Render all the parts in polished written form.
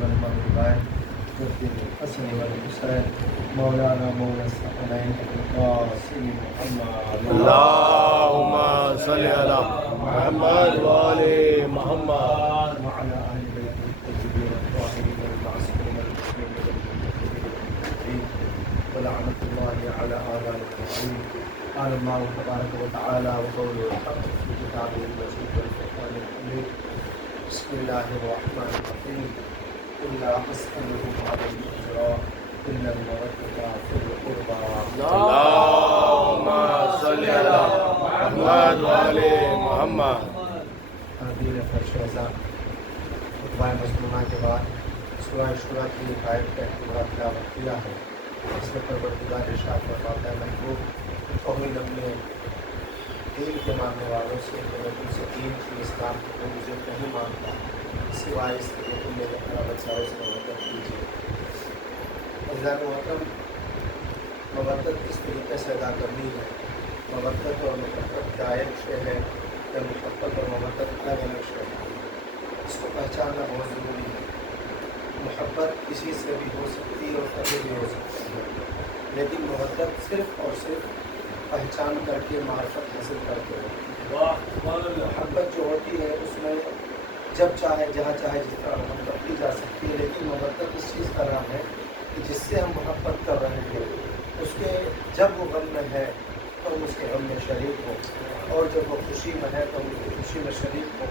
والمغربين جد الحسن والحسين مولانا مولى الثقلين القاسم محمد اللهم صل على محمد وآل محمد وعلى آل بيته الطيبين الطاهرين المعصومين المسلمين المجاهدين ولعنة الله على آبائهم. قال الله تبارك وتعالى وقوله الحق في كتابه المجيد والفرقان الحميد. بسم الله الرحمن الرحيم. قل لا أسألكم عليه أجرا إلا المودة في القربى. اللهم صل على محمد وآل محمد. حاضرین فرش رضا، خطبہ مصنوعہ کے بعد سورہ شورا کی ایک آیت کا پورا تلاوت کیا ہے. اس میں پروردگار ارشاد فرماتا ہے محبوب قومی اپنے دین کے ماننے والوں سے کہ میں تم سے دین کی اسلام کو مجھے نہیں مانتا سوائے اس کے تم میرے اپنا بچاؤ سے مدد کیجیے. عزیزان محترم، مودت کس طریقے سے ادا کرنی ہے؟ مودت اور محبت کیا ایک شے ہے یا محبت اور مودت الگ الگ شے ہے؟ اس کو پہچاننا بہت ضروری ہے. محبت کسی سے بھی ہو سکتی ہے اور کبھی بھی ہو سکتی ہے، لیکن مودت صرف اور صرف پہچان کر کے معرفت حاصل کر کے ہوتی ہے. محبت جو ہوتی ہے اس میں جب چاہے جہاں چاہے جس طرح محبت کی جا سکتی ہے، لیکن مودت اس چیز کا نام ہے کہ جس سے ہم محبت کر رہے ہیں اس کے جب وہ غم میں ہے تو ہم اس کے غم میں شریک ہوں، اور جب وہ خوشی میں ہے تو ہم اس کی خوشی میں شریک ہوں.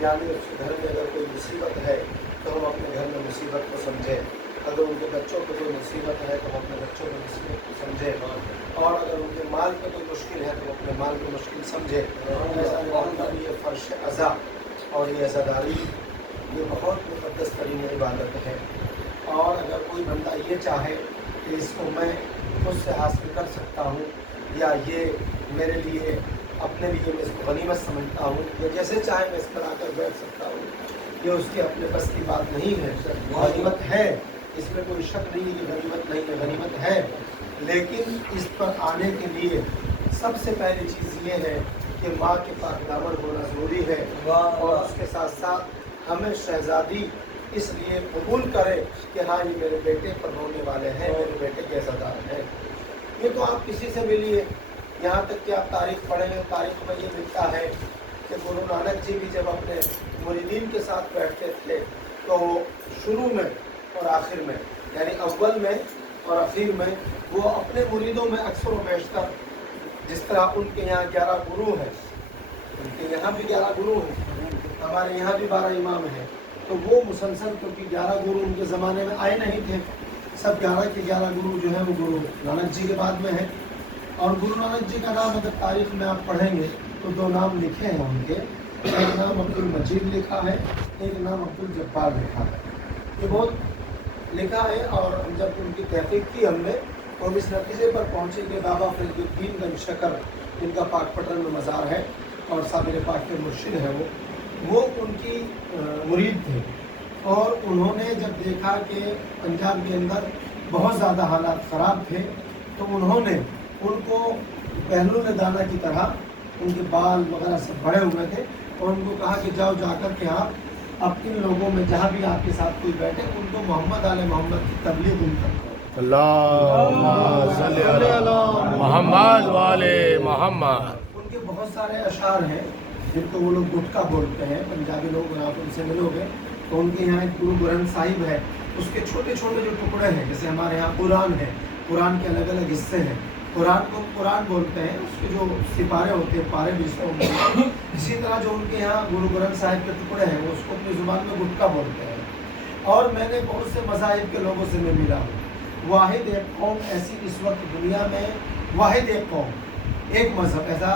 یعنی اس کے گھر میں اگر کوئی مصیبت ہے تو ہم اپنے گھر میں مصیبت کو سمجھیں، اگر ان کے بچوں کو کوئی مصیبت ہے تو ہم اپنے بچوں کی مصیبت کو سمجھیں، اور اگر ان کے مال پہ کوئی مشکل ہے تو اپنے مال کو مشکل سمجھے. ایسا یہ فرش عزا اور یہ عزاداری یہ بہت مقدس ترین عبادت ہے. اور اگر کوئی بندہ یہ چاہے کہ اس کو میں خود سے حاصل کر سکتا ہوں یا یہ میرے لیے اپنے لیے میں اس کو غنیمت سمجھتا ہوں یا جیسے چاہے میں اس پر آ کر بیٹھ سکتا ہوں، یہ اس کے اپنے بس کی بات نہیں ہے. غنیمت ہے، اس میں کوئی شک نہیں ہے کہ غنیمت نہیں ہے، غنیمت ہے، لیکن اس پر آنے کے لیے سب سے پہلی چیز یہ ہے کہ ماں کے پاک دامن ہونا ضروری ہے، اور اس کے ساتھ ساتھ ہمیں شہزادی اس لیے قبول کرے کہ ہاں یہ میرے بیٹے پر ہونے والے ہیں، میرے بیٹے کے عزادار ہیں. یہ تو آپ کسی سے ملیے، یہاں تک کہ آپ تاریخ پڑھیں گے، تاریخ میں یہ ملتا ہے کہ گرو نانک جی بھی جب اپنے مریدین کے ساتھ بیٹھتے تھے تو شروع میں اور آخر میں، یعنی اول میں اور اخیر میں، وہ اپنے مریدوں میں اکثر و بیشتر، جس طرح ان کے یہاں 11 گرو ہیں، ان کے یہاں بھی 11 گرو ہیں، ہمارے یہاں بھی 12 امام ہیں، تو وہ مسلسل کیونکہ 11 گرو ان کے زمانے میں آئے نہیں تھے، سب 11 کے 11 گرو جو ہیں وہ گرو نانک جی کے بعد میں ہیں. اور گرو نانک جی کا نام اگر تاریخ میں آپ پڑھیں گے تو 2 نام لکھے ہیں ان کے، ایک نام عبد المجید لکھا ہے، ایک نام عبد الجبار لکھا ہے. یہ بہت لکھا ہے، اور جب ان کی تحقیق کی ہم نے تو ہم اس نتیجے پر پہنچے کہ بابا فرید الدین گنج شکر ان کا پاک پٹن میں مزار ہے اور صابر پاک کے مرشد ہے، وہ ان کی مرید تھے. اور انہوں نے جب دیکھا کہ پنجاب کے اندر بہت زیادہ حالات خراب تھے تو انہوں نے ان کو پہلو نے دانا کی طرح ان کے بال وغیرہ سب بڑے ہوئے تھے، اور ان کو کہا کہ جاؤ جا کر کے آپ اب ان لوگوں میں جہاں بھی آپ کے ساتھ کوئی بیٹھے ان کو محمد علیہ محمد کی تبلیغ ان تک کرو. اللهم صل على محمد وآل محمد. ان کے بہت سارے اشعار ہیں جن کو وہ لوگ گٹکا بولتے ہیں، پنجابی لوگ اگر آپ ان سے ملو گے تو ان کے یہاں ایک گرو گرنتھ صاحب ہے، اس کے چھوٹے چھوٹے جو ٹکڑے ہیں، جیسے ہمارے یہاں قرآن ہے، قرآن کے الگ الگ حصے ہیں، قرآن کو قرآن بولتے ہیں، اس کے جو سپارے ہوتے ہیں پارے بھی اس کو بولتے ہیں. اسی طرح جو ان کے یہاں گرو گرنتھ صاحب کے ٹکڑے ہیں وہ اس کو اپنی زبان میں گٹکا بولتے ہیں. اور میں نے بہت سے مذاہب کے لوگوں سے میں ملا ہوں. واحد ایک قوم ایسی اس وقت دنیا میں، واحد ایک قوم، ایک مذہب ایسا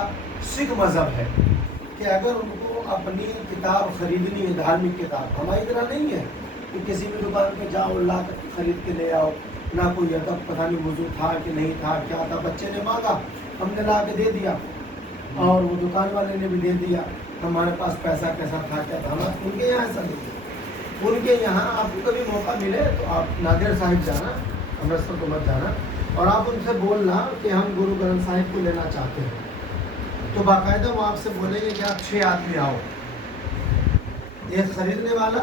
سکھ مذہب ہے کہ اگر ان کو اپنی کتاب خریدنی ہے، دھارمک کتاب، ہماری طرح نہیں ہے کہ کسی بھی دکان پہ جاؤ لا کر خرید کے لے آؤ، نہ کوئی ادب پتہ نہیں وضو تھا کہ نہیں تھا، کیا تھا، بچے نے مانگا ہم نے لا کے دے دیا، اور وہ دکان والے نے بھی دے دیا، ہمارے پاس پیسہ کیسا تھا کیا تھا. ان کے یہاں ایسا نہیں ہے. ان کے یہاں آپ کو کبھی موقع ملے تو آپ نادر صاحب جانا، امرتسر کو مت جانا، اور آپ ان سے بولنا کہ ہم گرو گرنتھ صاحب کو لینا چاہتے ہیں، تو باقاعدہ وہ آپ سے بولیں گے کہ آپ 6 آدمی آؤ، ایک خریدنے والا،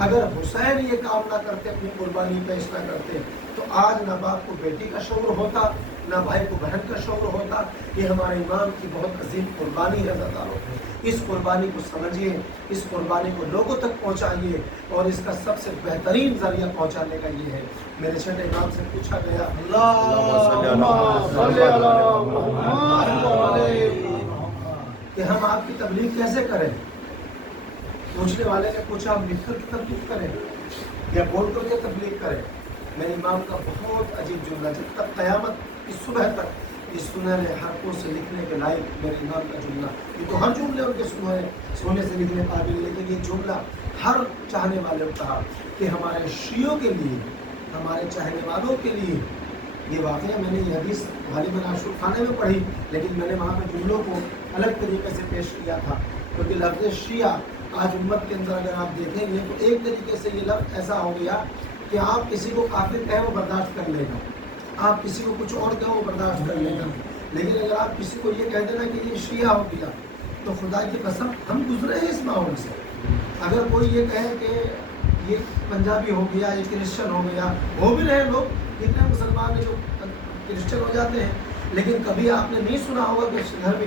اگر حسین یہ کام نہ کرتے، اپنی قربانی پیش نہ کرتے، تو آج نہ باپ کو بیٹی کا شعور ہوتا، نہ بھائی کو بہن کا شعور ہوتا۔ یہ ہمارے امام کی بہت عظیم قربانی ہے عزیزانو۔ اس قربانی کو سمجھیے، اس قربانی کو لوگوں تک پہنچائیے، اور اس کا سب سے بہترین ذریعہ پہنچانے کا یہ ہے۔ میرے چھٹے امام سے پوچھا گیا کہ ہم آپ کی تبلیغ کیسے کریں؟ پوچھنے والے نے پوچھا ہم لکھ کر کی تبلیغ کریں یا بول کر کے تبلیغ کریں؟ میرے امام کا بہت عجیب جملہ، جب تک قیامت کی صبح تک اس سنہرے حرفوں سے لکھنے کے لائق میرے امام کا جملہ، یہ تو ہر جملے ان کے سونے سے لکھنے قابل، لیکن یہ جملہ ہر چاہنے والے کو کہا کہ ہمارے شیعوں کے لیے، ہمارے چاہنے والوں کے لیے یہ واقعہ، میں نے یہ حدیث غالباً عاشور خانے میں پڑھی، لیکن میں نے وہاں پہ جملوں کو الگ طریقے سے پیش کیا تھا، کیونکہ لفظ شیعہ آج امت کے اندر اگر آپ دیکھیں گے تو ایک طریقے سے یہ لفظ ایسا ہو گیا کہ آپ کسی کو کافر کہیں وہ برداشت کر لے گا، آپ کسی کو کچھ اور کہیں وہ برداشت کر لے گا، لیکن اگر آپ کسی کو یہ کہہ دینا کہ یہ شیعہ ہو گیا تو خدا کی قسم ہم گزرے ہیں اس ماحول سے۔ اگر کوئی یہ کہے کہ یہ پنجابی ہو گیا، یہ کرسچن ہو گیا، ہو بھی رہے لوگ، کتنے مسلمان ہیں جو کرسچن ہو جاتے ہیں، لیکن کبھی آپ نے نہیں سنا ہوگا کہ گھر میں